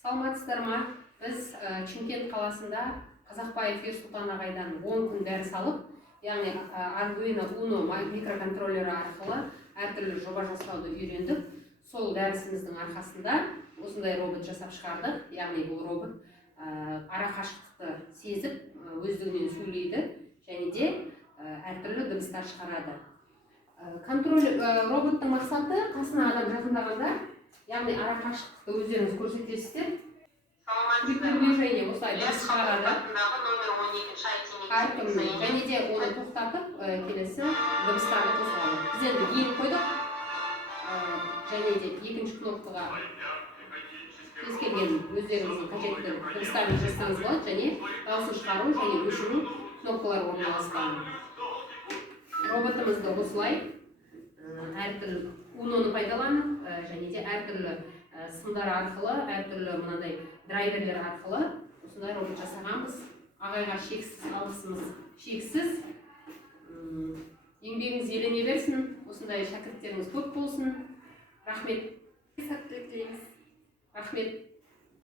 Саламатсыздар ма? Біз Шымкент қаласында Қазақбаев Ерсұлтан ағайдан 10 күн дәріс алып, яғни Arduino Uno микроконтроллері арқылы әртүрлі жоба жасауды үйрендік. Сол дәрісіміздің арқасында осындай робот жасап шығардық. Яғни бұл робот ара қашықтықты сезіп, өздігінен сөйлейді және де әртүрлі дыбыстар шығарады. Роботтың мақсаты қасына адам жақындағанда, яғни ара қашықтықты өздеріңіз көрсетесіздер. Движение осылай дыбыс шығарады. Әркімнің және де оны тоқтатып, келесі дыбыстарды қосады. Біз енді еніп қойдық. Және де екінші кнопкаға кез келген өздеріңіздің қажетті дыбыстарын жазсаңыз болады, және дауысын шығару және өшіру кнопкалары орналасқан. Роботымызды осылай әртүрлі Uno'ны пайдаланып, және де әртүрлі сымдар арқылы, әртүрлі мынандай драйверлер арқылы осындай робот жасағанбыз. Ағайға шексіз алғысымыз шексіз. Еңбегіңіз елене берсін, осындай шәкірттеріңіз көп болсын. Рахмет. Сәттілік тілейміз. Рахмет.